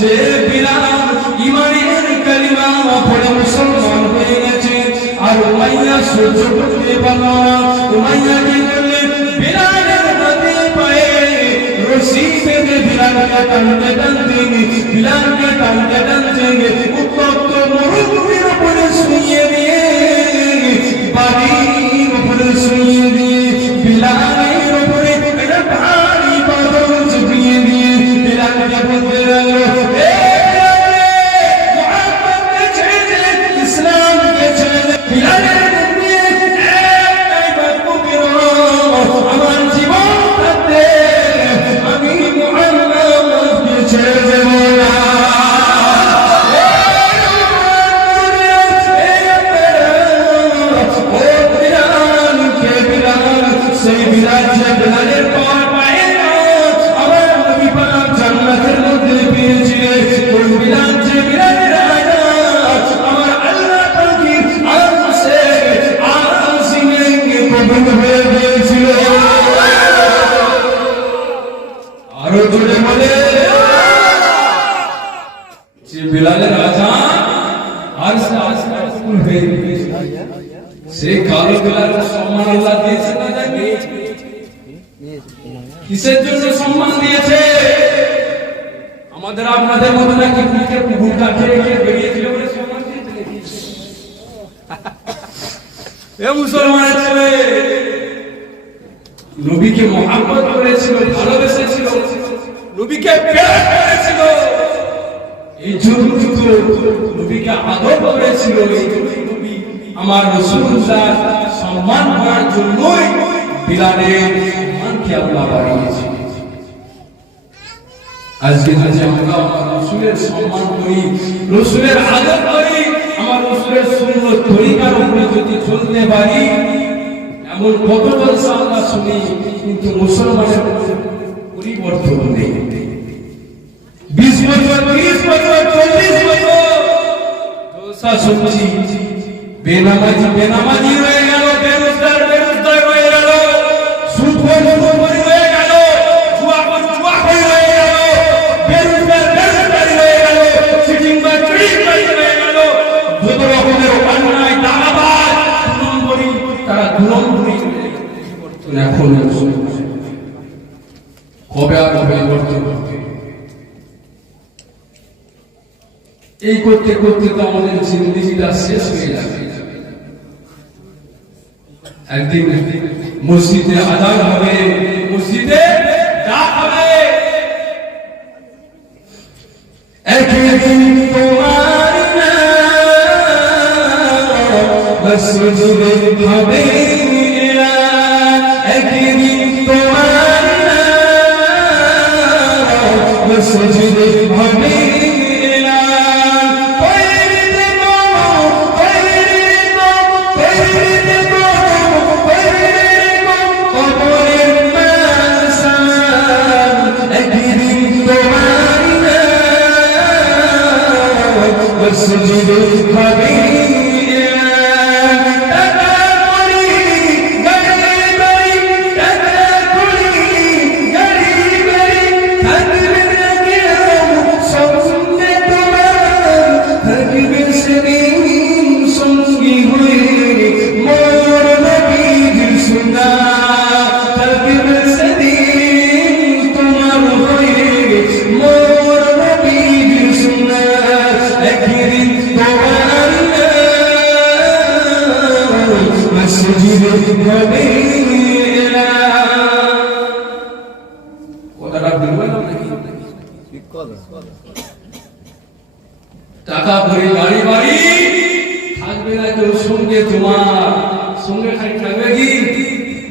যে বিলাল ঈমানের কালিমা পড়ে মুসলমান হয়ে গেছে আর উমাইয়া সহ্য করতে পারল না। উমাইয়া কি করলে বিলালের হাতে পায়ে রশি বেঁধে বিলালকে টানতে টানতে উত্তপ্ত মরুভূমির উপরে শুইয়ে দিয়ে বাড়ির উপরে শুইয়ে দিয়ে বিলালের উপরে একটা ভারী পাথর চাপিয়ে দিয়ে বিলালকে বলতে লাগলো, ইসলামকে ছেড়ে দে। বিলালের আমার জীবন থাকতে আমি মুহাম্মদকে ছেড়ে দেব না। সেই বিলাল যে বিলালের পর পায়ে আমার নবী পাক জান্নাতের মধ্যে পেয়েছিলেন, ওই বিলাল যে বিলালের আমার আল্লাহ পাকের আরশে আজিমে কবুল হয়ে গিয়েছিল। আরো জোরে বলে, যে বিলালের আযান আরশে আজিমে কবুল হয়ে গিয়েছিল, সেই কালো বিলালের সম্মান আল্লাহ দিয়েছে না জানি? কিসের জন্য সম্মান দিয়েছে? আমাদের আপনাদের মতো নাকি বুকে বুক কাটে রেখে বেরিয়েছিল বলে সম্মান দিয়েছে? এ মুসলমানের ছেলে নবীকে মহব্বত করেছিল, ভালোবেসেছিল, নবীকে প্রেম করেছিল, এই জন্য নবীকে আদর করেছিল। এই জন্য নবী আমার রাসূলুল্লাহ সম্মান করার জন্যই বিলালের সম্মানকে আল্লাহ বাড়িয়েছে। আজকে যদি আমরা আমার রাসূলের সম্মান করি, রাসূলের আদর করি, আমার রাসূলের সুন্নাত তরিকার উপরে যদি চলতে পারি, এমন কত জলসা আমরা শুনি, কিন্তু মুসলমানের পরিবর্তন নেই। 20 বছর 30 বছর 40 বছর জলসা শুনছি, বেনামাজি হয়ে গেল, বেরোজগার হয়ে গেল, সুদখোর হয়ে গেল, জুয়াখোর হয়ে গেল, বেরোজগার হয়ে গেল, চিটিংবাজ হয়ে গেল, যত রকমের অন্যায় দাগাবাজ তারা দুরন্তরি পরিবর্তন এখন কবে আর পরিবর্তন হবে? এই করতে করতে তো আমাদের জিন্দেগিটা শেষ হয়ে যাবে। একদিন মসজিদে আযান হবে, মসজিদে ডাক হবে, একদিন তোমার মসজিদে হবে, একদিন তোমার মসজিদে হবে, মসজিদে হবে, টাকা করি গাড়ি বাড়ি, টাকা করি গাড়ি বাড়ি, থাকবে না কেউ সঙ্গে তোমার, থাকবে সেদিন সঙ্গী হয়ে মোর নবীর সুন্নাত, থাকবে সেদিন তোমার হয়ে মোর নবীর সুন্নাত, একদিন তোমার মসজিদে হবে। কথাটা বললাম নাকি? টাকা ভরে গাড়ি বাড়ি, থাকবে না কেউ সঙ্গে তোমার, সঙ্গে খালি থাকবে কি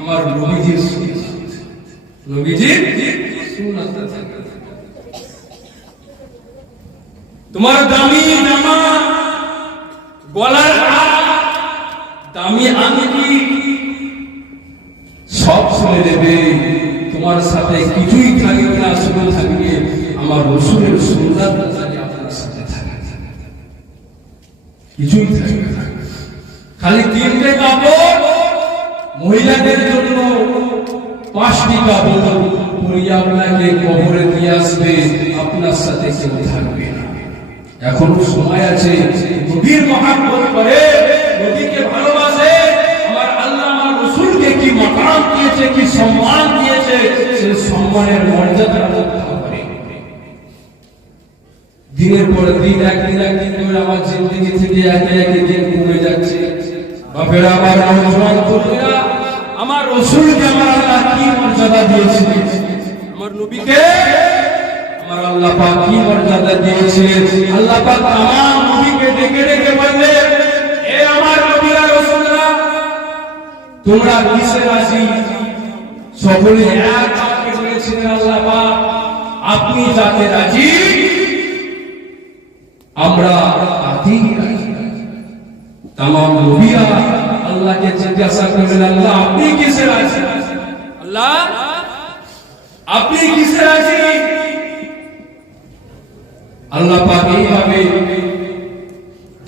আমার নবীজির সুন্নাত থাকবে। তোমার দামি জামা, গলার হার, দামি আংটি সব ছেড়ে দেবে, তোমার সাথে কিছুই থাকবে না, শুধু থাকবে আমার রাসূলের সুন্নাত আপনার সাথে থাকবে, কিছুই থাকবে না। খালি তিনটে কাপড় মহিলাদের জন্য 5টি কাপড় পরিয়ে আপনাকে কবরে দিয়ে আসবে, আপনার সাথে কেউ থাকবে না। এখনো সময় আছে, নবীর মহব্বত করে, নবীকে ভালোবাসে, আমার আল্লাহ আমার রাসূলকে কি মাকাম দিয়েছে, কি সম্মান দিয়েছে, সেই সম্মানের মর্যাদা রক্ষা করে। দিনের পর দিন একদিন করে আমার জিন্দগি থেকে একে একে দিন কমে যাচ্ছে। বাপেরা, আমার নওজোয়ান তরুণেরা, আমার রাসূলকে আমার আল্লাহ কি মর্যাদা দিয়েছে, আমার নবীকে আমার আল্লাহ পাক কি মর্যাদা দিয়েছে। আল্লাহ পাক तमाम নবীকে ডেকে ডেকে বললে, এ আমার নবীরা রাসূলরা, তোমরা কিসে রাজি? সকলে এক বাক্যে বলেছিলেন, আল্লাহ পাক আপনি যাতে রাজি আমরা তাতেই রাজি। तमाम নবীরা আল্লাহকে জিজ্ঞাসা করলেন, আল্লাহ আপনি কিসে রাজি? আল্লাহ আপনি কিসে রাজি? আল্লাহ পাক এইভাবে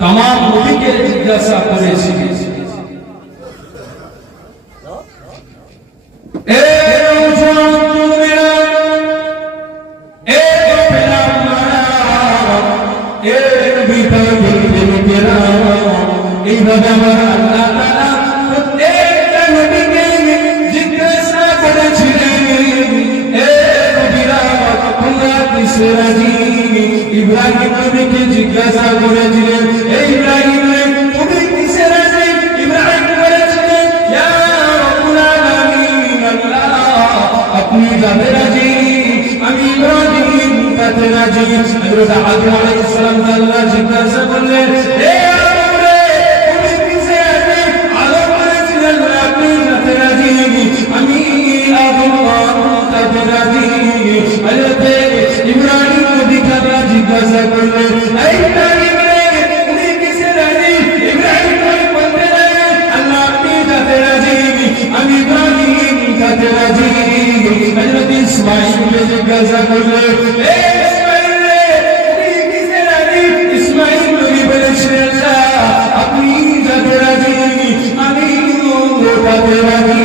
तमाम নবীকে জিজ্ঞাসা করেছিলেন। এ নওজোয়ান তরুণেরা, এ পেলামারা, এ বিতর্কেরা, এইভাবে আমার আল্লাহ তাআলা প্রত্যেকটা নবীকে জিজ্ঞাসা করেছিলেন, এ নবীরা তোমরা কিসে রাজি? ইব্রাহিম নবীকে জিজ্ঞাসা করেছিলেন, এই ইব্রাহিম তুমি কিসে রাজি? ইব্রাহিম বলেছিলেন, ইয়া রাব্বুল আলামিন, আল্লাহ আপনি যাতে রাজি আমি ইব্রাহিম তাতে রাজি। হযরত আদম আলাইহিস সালাম আল্লাহ জিজ্ঞাসা করলেন, হে আদম রে তুমি কিসে রাজি? আদম বলেছিলেন, আপনি যাতে রাজি আমি আদম তাতে রাজি। হযরত ইব্রাহিম জিজ্ঞাসা করলেন, এই ইব্রাহিম রে তুমি কিসে রাজি? ইব্রাহিম বলতে লাগলেন, আল্লাহ আপনি যাতে রাজি আমি ইব্রাহিম তাতে রাজি। হযরত ইসমাঈল জিজ্ঞাসা করলেন, এই ইসমাঈল রে তুমি কিসে রাজি? ইসমাঈল নবী বলেছিলেন, আল্লাহ আপনি যাতে রাজি আমি তাতে রাজি।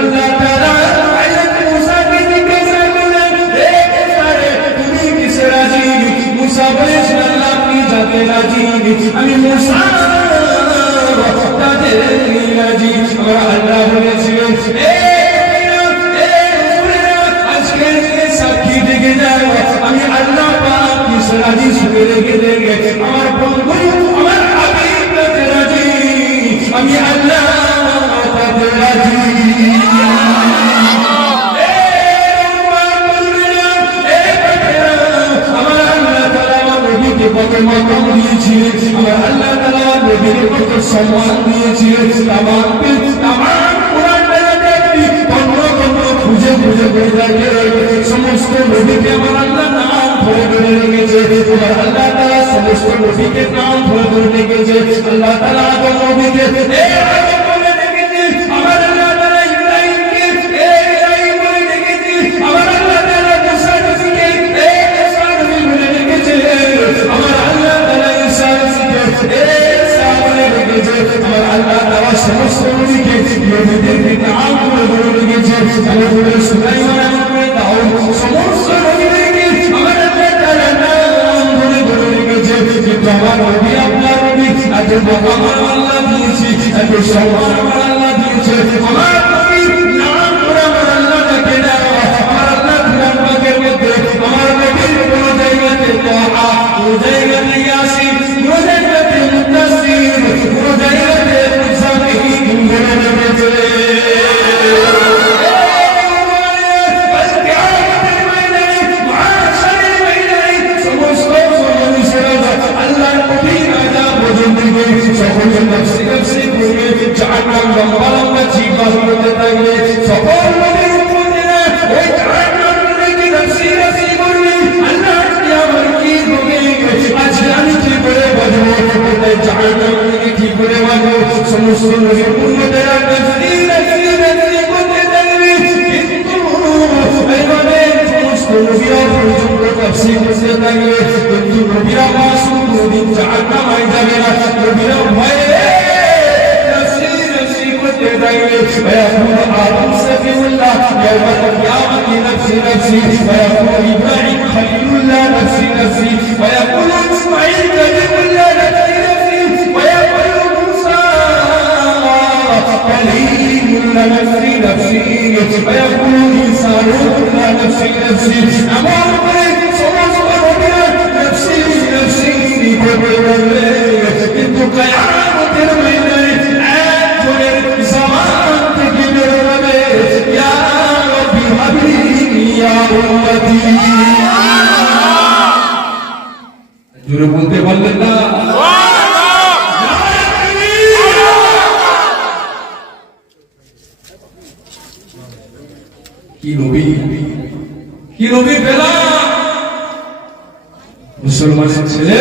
আল্লাহ তাআলা হযরত মুসাকে জিজ্ঞাসা করলেন, হে মুসা রে তুমি কিসে রাজি? মুসা বলেছিলেন, আল্লাহ আপনি যাতে রাজি আমি মুসা তাতে রাজি। আমার আল্লাহ বলেছিলেন, আজকে সাক্ষী দেখে যাও আমি আল্লাহ পাক কিসে রাজি শুনে রেখে দেখে আমার বন্ধু আমার হাবিব তাতে রাজি আমি আল্লাহ তাতে রাজি। কত মাকাম দিয়েছিলেন, আমার আল্লাহ তাআলা নবীর কত সম্মান দিয়েছিলেন। তামাম কোরআনটা দেখি কন্ড খুঁজে খুঁজে করে থাকে, সমস্ত নবীকে আমার আল্লাহ নাম ধরে ধরে রেখেছে। আমার আল্লাহ তাআলা সমস্ত নবীকে নাম ধরে ধরে রেখেছে। আল্লাহ তাআলা আদম নবীকে আদম বলে রেখেছে, আমার আল্লাহ তাআলা ইব্রাহিমকে ইব্রাহিম বলে রেখেছে, আমার আল্লাহ তাআলা মুসা নবীকে মুসা নবী বলে রেখেছে, আমার আল্লাহ তাআলা ঈসা নবীকে ঈসা বলে রেখেছে। আমার আল্লাহ তাআলা সমস্ত নবীকে নবীদেরকে নাম ধরে ধরে রেখেছে। আমি বলে সুলাইমান আমি দাউদ সমস্ত নবীদেরকে আমার আল্লাহ তাআলা নাম ধরে ধরে রেখেছে। কিন্তু আমার নবী আপনার নবী এত আমার আল্লাহ দিয়েছে, এত সম্মান আমার আল্লাহ দিয়েছে। আমার নবীর নাম ধরে আমার আল্লাহ ডাকে না। আমার আল্লাহ কুরআন পাকের মধ্যে আমার নবীর কোন জায়গাতে তাহা, কোন জায়গাতে ইয়াসিন, কোন জায়গাতে মুদাসসির, কোন জায়গাতে মুসাবিহিন বলে রেখেছে। সকলের নফসি নফসি করে জাহান্নাম লম্বা লম্বা জিহ্বা হতে থাকবে। সকল নবীর উম্মতেরা ওই জাহান্নাম থেকে নফসি নফসি করবে। আল্লাহ কি আমার কি হবে? আজ আমি কি করে বাঁচবো? জাহান্নাম থেকে কি করে বাঁচবো? সমস্ত নবীর উম্মতেরা নফসি নফসি নফসি করতে থাকবে। কিন্তু এইভাবে সমস্ত নবীরা পর্যন্ত নফসি করতে থাকবে, কিন্তু নবীরা মাসুম, কোনদিন জাহান্নামে যাবে না। নবীরা ভয়ে নফসি নফসি করতে থাকবে। আদম সাফিউল্লাহ يوم القيامة نفسي نفسي ويقول إبراهيم خليل الله نفسي نفسي ويقول إسماعيل كليم الله نفسي نفسي ويقول موسى كليم الله نفسي نفسي ويقول عيسى روح الله نفسي نفسي أمام সমস্ত নবীরা নফসি নফসি বলে কিন্তু কিয়ামতের ময়দানে একজনের জবান থেকে বেরোবে ইয়া রাব্বি হাবিবি ইয়া উম্মতি জোরে বলতে পারলেন না কি নবী পেলাম মুসলমানের ছেলে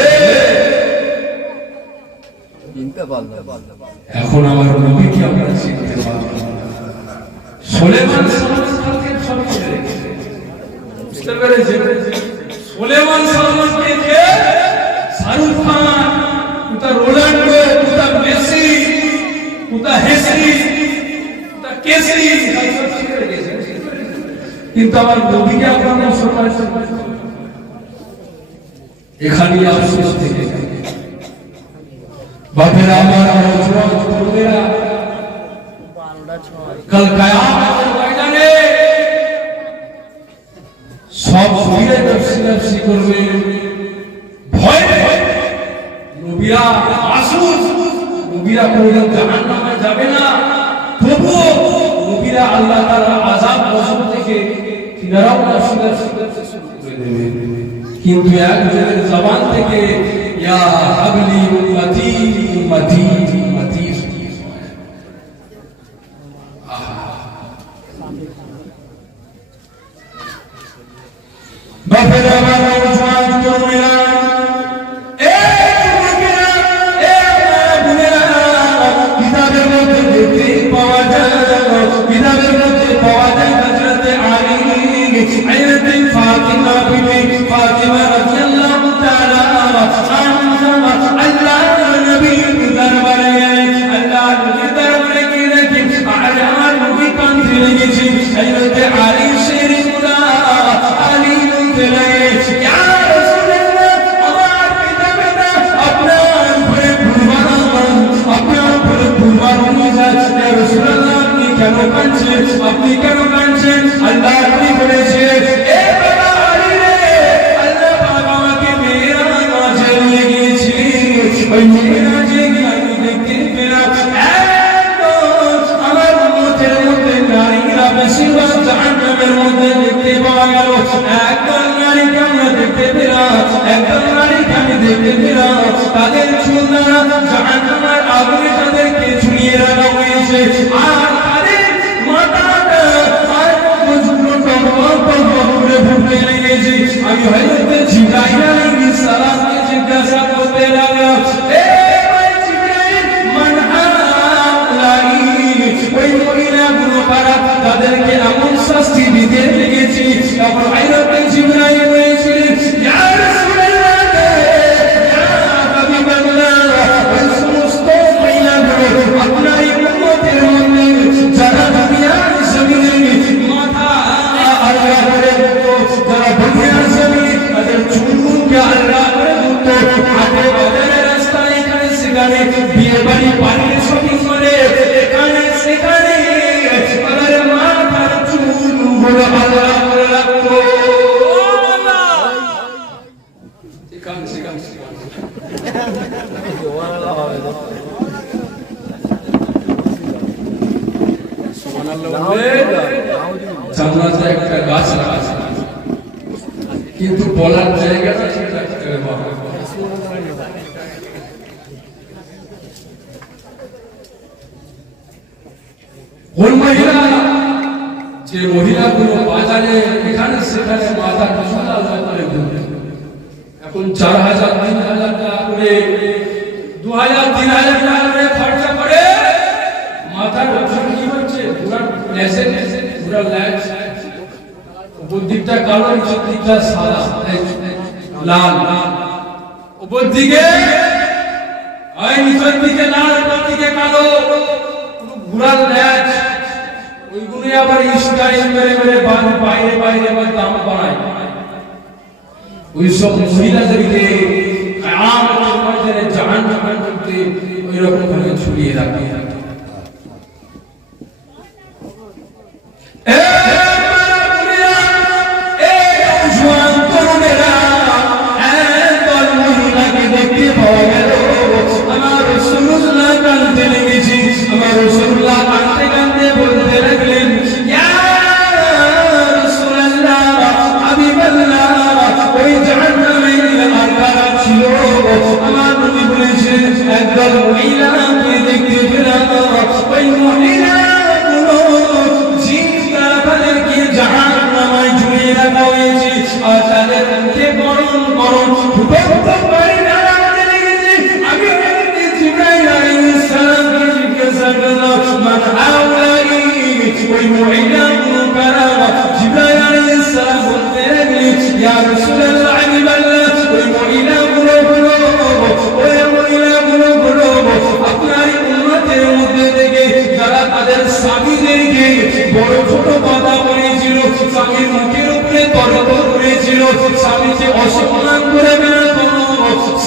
এখন আমার নবীকে আমরা চিনতে পারবো সুলেমান সালমানকে সব ছেড়ে বুঝতে পেরেছেন সুলেমান সালমানকে যে শাহরুখ খান কোথা রোনাল্ডো কোথা মেসি কোথা হেসি কোথা কেসি কিন্তু আমার নবীকে আপনারা মুসলমান এখানে আফসোস থেকে বাপেরা আমার নওজওয়ান তরুণেরা কাল কিয়ামতের ময়দানে সব ফিরে নফসি নফসি করবে ভয় নবীরা মাসুম নবীরা কোনদিন জাহান্নামে যাবে না তবু নবীরা আল্লাহ তাআলার আযাব গজব থেকে তিনারাও নফসি নফসি করে দেবে কিন্তু একজনের জবান থেকে ইয়া হাবলি উম্মতি উম্মতি উম্মতি বাপের আমার নওজওয়ান তরুণেরা কিতাবের মধ্যে দেখতে পাওয়া যায় কিতাবের মধ্যে পাওয়া যায় হযরত আলী হযরত ফাতিমা বিবি ফাতিমা রাদিয়াল্লাহু তাআলা আল্লাহ নবীর দরবারে আল্লাহ নবীর দরবারে গিয়ে দেখি আর আমার নবী কাঁদতে লেগেছে হযরত আলী শেরে খুদা আলী বলতে লাগে ইয়া রাসূলুল্লাহ আমার পিতা আপনার উপরে কুরবান হয়ে যাচ্ছে ইয়া রাসূলুল্লাহ আপনি কেন কাঁদছেন আল্লাহ নবী বলেছে এ বাবা আলী রে আল্লাহ পাক আমাকে মেরাজে নিয়ে গিয়েছে ওই মেরাজে গিয়ে আমি দেখতে পেলাম আমার উম্মতের মধ্যে নারীরা বেশিরভাগ জাহান্নামের মধ্যে দেখতে পাওয়া গেল একদল নারীকে আমরা দেখতে পেলাম একদল নারীকে আমি দেখতে পেলাম তাদের চুল দ্বারা জাহান্নামের আগুনে তাদেরকে ঝুলিয়ে রাখা হয়েছে আর তাদের মাথাটা আর কতগুলো টগবগ ফুটে লেগেছে আমি হযরত জিবরাইল আলাইহিস সালামকে জিজ্ঞাসা করতে লাগলাম এ ভাই জিবরাইল মান হালাই ওই মহিলাগুলো কারা তাদেরকে এমন শাস্তি দিতে লেগেছে তখন হযরত জিবরাইল বলেছিলেন ইয়া রাসূলুল্লাহ ইয়া হাবিবাল্লাহ ওই সমস্ত মহিলাগুলো আপনার উম্মতের মধ্যে যারা দুনিয়ার জমিনে মাথা আল্লাহ করে দিত যারা দুনিয়ার জমিনে তাদের চুলকে আল্লাহ করে দিত হাতে বাজারে রাস্তায় এখানে সেখানে বিয়ে বাড়ি পানির শপিং করে এখানে সেখানে তাদের মাথার চুলগুলো আল্লাহ করে রাখতো জান্নাতে একটা গাছ লাগাছে কিন্তু বলার জায়গাটা ঠিক রাখতে হবে কোন মহিলা যে মহিলাগুলো বাজারে এখানে সেখানে মাথা ঝুলা করে ঘুরে এখন 4000 3000 টাকা করে 2000 3000 টাকা করে খরচা করে মাথার ওজন কি হচ্ছে পুরো নেসে পুরো লাইট উপর দিকটা কালো নিচের দিকটা সাদা লাল উপর দিকে আর নিচের দিকে লাল উপর দিকে কালো পুরো ঘোড়ার লাইট ওইগুলো আবার স্টাইল মেরে মেরে বাইরে বাইরে আবার দাম বাড়ায়। ওই সব মহিলাদেরকে কিয়ামতের ময়দানে জাহান্নামের মধ্যে ওই রকম ভাবে ঝুলিয়ে রাখে। বড় ছোট কথা বলেছিল, স্বামীর মুখের উপরে তর্ক করেছিল, স্বামীকে অসম্মান করে বেড়াতো,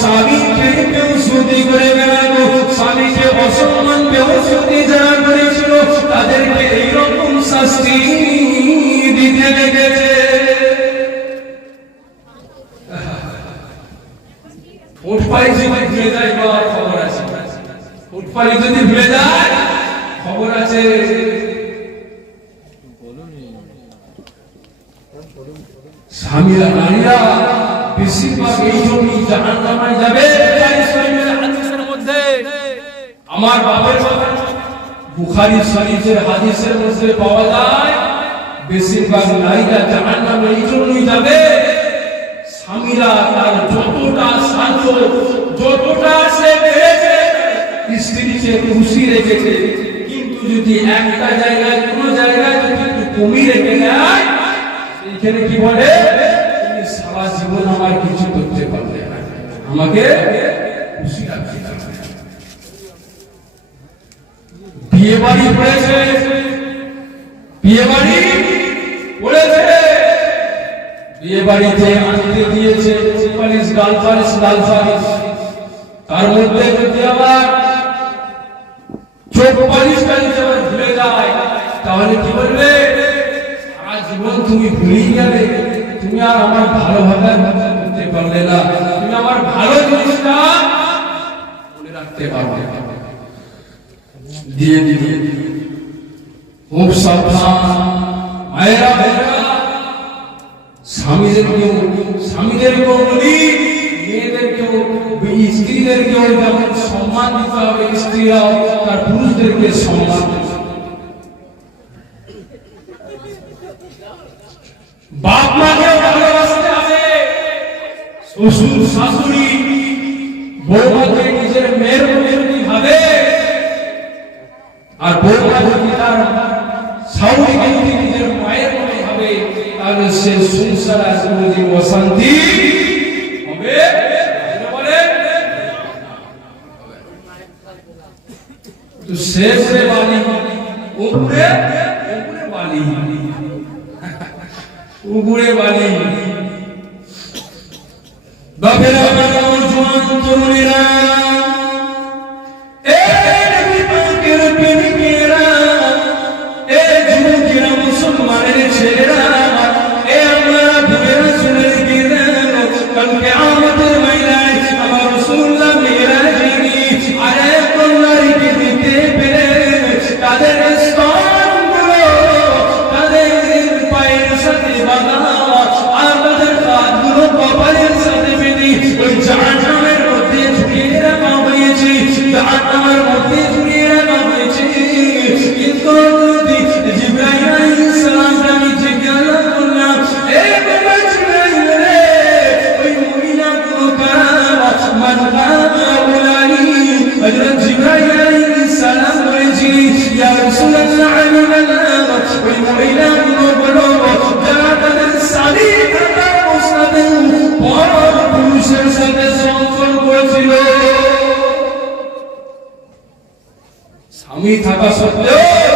স্বামীকে বেহুসুদি করে বেড়াতো, স্বামীকে অসম্মান বেহুসুদি যারা করেছিল তাদেরকে এইরকম শাস্তি দিতে লেগেছে। উঠপাড়ি যদি ভুলে যায় বা খবর আছে, উঠপাড়ি যদি ভুলে যায় খবর আছে। স্বামীরা নারীরা বেশিরভাগ এই জন্যই জাহান্নামে যাবে। হাদিসের মধ্যে আমার বাবার বুখারী শরীফের হাদিসের মধ্যে পাওয়া যায় বেশিরভাগ নারীরা জাহান্নামে এই জন্যই যাবে, স্বামীরা তার যতটা সাধ্য যতটা সে পেরেছে স্ত্রীকে খুশি রেখেছে, কিন্তু যদি একটা জায়গায় কোনো জায়গায় যদি একটু কমিয়ে রেখে দেয় এখানে কি বলে, তুমি সারা জীবন আমার কিছু করতে পারবে না, আমাকে খুশি রাখতে পারবে না। বিয়ে বাড়ি পড়েছে, বিয়ে বাড়ি পড়েছে, বিয়ে বাড়িতে আনতে দিয়েছে পালিশ গাল পালিশ লাল পালিশ, তার মধ্যে যদি আবার চোখ পালিশ টালিশ আবার ভুলে যায় তাহলে কি বলবে, জীবন তুমি ভুলে গেলে, তুমি আর আমার ভালোভাবে করতে পারলে না, তুমি আমার ভালো জিনিসটা মনে রাখতে পারবে দিয়ে দিয়ে। খুব সাবধান মায়েরা, স্বামীদেরকেও বলি, মেয়েদেরকেও স্ত্রীদেরকেও যেমন সম্মান দিতে হবে, স্ত্রীরাও তার পুরুষদেরকে সম্মান দিতে হবে। বাপ মাকেও ভালোবাসতে হবে, শ্বশুর শাশুড়ি বৌমাকে নিজের মেয়ের মনে যদি ভাবে, আর বৌমা যদি তার শাশুড়িকে যদি নিজের মায়ের মনে ভাবে তাহলে সে সংসার আর কোনোদিন অশান্তি হবে বলে। তো শেষে বালি উপরে বালি, উগুড়ে বালি। বাপেরা জোয়ান তরুণীরা, মুসলমানের ছেলেরা, কালকে আমাদের মহিলায় আমার রাসূলুল্লাহ মেরাজে আরে কল্লারিকে দিতে পেরে তাদের স্তনগুলো তাদের পায়ের সাথে বাঁধা আর তাদের হাতগুলো কপালের সাথে বেঁধে ওই জাহান্নামের মধ্যে ঝুলিয়ে রাখা হয়েছে, জাহান্নামের মধ্যে ঝুলিয়ে রাখা হয়েছে। কিন্তু জিবরাইল আলাইহিস সালাম আমি জিজ্ঞাসা করলাম, এ বাবা জিবরাইল রে, ওই মুমিনাগুলো কারা? মান হাউলাই? হযরত জিবরাইল আলাইহিস সালাম বলেছি, ইয়া রাসূলুল্লাহ আলাইহিস ওই মহিলাগুলো বলো যারা তাদের স্বামী থাকা অবস্থাতে পর পুরুষের সাথে সম্পর্ক করেছিল, স্বামী থাকা সত্ত্বেও